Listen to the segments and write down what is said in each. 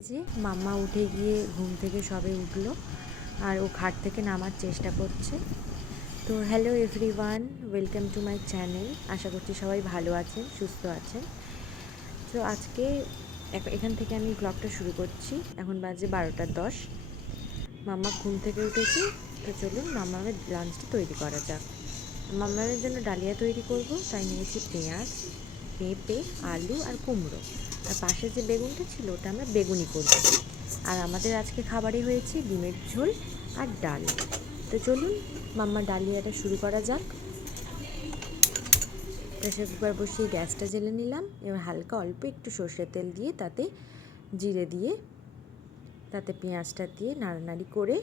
যে মাম্মা উঠে গিয়ে ঘুম থেকে সবে উঠলো আর ও খাট থেকে নামার চেষ্টা করছে। তো hello everyone, welcome to my channel. আশা করছি সবাই ভালো আছেন, সুস্থ আছেন। তো আজকে এখান থেকে আমি ব্লগটা শুরু করছি। এখন বাজে 12:10। মাম্মা ঘুম থেকে উঠেছে, তো চলুন মাম্মামের লাঞ্চটা তৈরি করা যাক। মাম্মামের জন্য ডালিয়া তৈরি করব, তাই নিয়েছি পেঁয়াজ, পেঁপে, আলু আর কুমড়ো। আর পাশে যে বেগুনটা ছিল ওটা আমরা বেগুনি করব। আর আমাদের আজকে খাবারে হয়েছে ডিমের ঝোল আর ডাল। তো চলুন মাম্মা ডালিয়াটা শুরু করা যাক। প্রেসার কুকার বসিয়ে গ্যাসটা জ্বেলে নিলাম। এবার হালকা অল্প একটু সর্ষের তেল দিয়ে তাতে জিরে দিয়ে তাতে পেঁয়াজটা দিয়ে নাড়ানাড়ি করে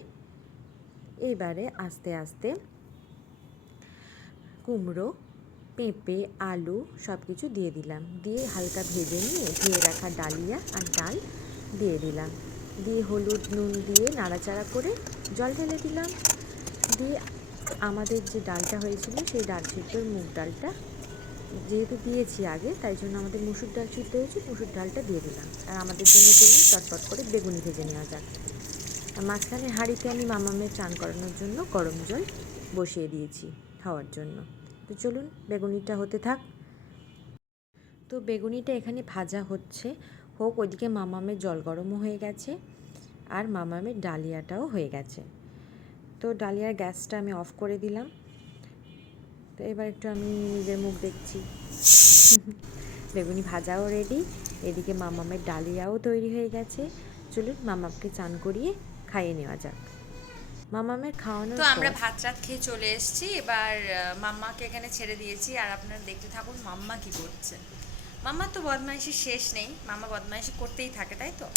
এইবারে আস্তে আস্তে কুমড়ো, পেঁপে, আলু সব কিছু দিয়ে দিলাম। দিয়ে হালকা ভেজে নিয়ে ধুয়ে রাখা ডালিয়া আর ডাল দিয়ে দিলাম। দিয়ে হলুদ নুন দিয়ে নাড়াচাড়া করে জল ঢেলে দিলাম। দিয়ে আমাদের যে ডালটা হয়েছিল সেই ডাল সিদ্ধর মুগ ডালটা যেহেতু দিয়েছি আগে, তাই জন্য আমাদের মুসুর ডাল সিদ্ধ হয়েছে, মুসুর ডালটা দিয়ে দিলাম। আর আমাদের জন্য চলুন চটপট করে বেগুনি ভেজে নেওয়া যাক। আর মাঝখানে হাঁড়িতে আমি মামামের চান করানোর জন্য গরম জল বসিয়ে দিয়েছি খাওয়ার জন্য। তো চলুন বেগুনিটা হতে থাক। তো বেগুনিটা এখানে ভাজা হচ্ছে, হোক। ওইদিকে মামামের জল গরমও হয়ে গেছে আর মামামের ডালিয়াটাও হয়ে গেছে। তো ডালিয়ার গ্যাসটা আমি অফ করে দিলাম। তো এবার একটু আমি নিজের মুখ দেখছি। বেগুনি ভাজাও রেডি, এদিকে মামামের ডালিয়াও তৈরি হয়ে গেছে। চলুন মামাকে চান করিয়ে খাইয়ে নেওয়া যাক। মামামের খাওয়ানোর তো আমরা পর ভাত রাত খেয়ে চলে এসেছি। এবার মাম্মাকে এখানে ছেড়ে দিয়েছি, আর আপনারা দেখতে থাকুন মাম্মা কি করছে। মাম্মার তো বদমাইশি শেষ নেই, মাম্মা বদমাইশি করতেই থাকে, তাই তো?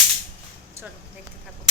চলো দেখতে থাকুন।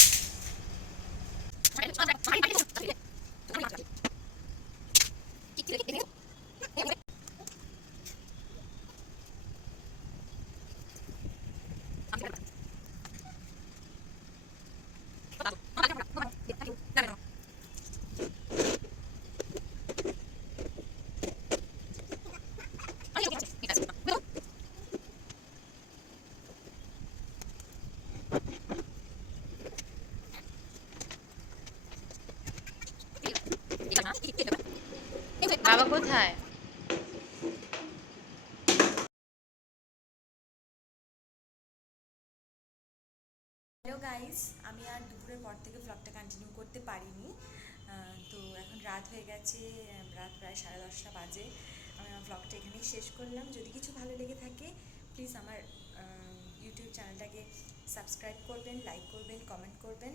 বাবা কোথায়? হ্যালো গাইস, আমি আর দুপুরের পর থেকে ব্লগটা কন্টিনিউ করতে পারিনি। তো এখন রাত হয়ে গেছে, রাত প্রায় 10:30 বাজে। আমি আমার ব্লগটা এখানেই শেষ করলাম। যদি কিছু ভালো লেগে থাকে প্লিজ আমার ইউটিউব চ্যানেলটাকে সাবস্ক্রাইব করবেন, লাইক করবেন, কমেন্ট করবেন।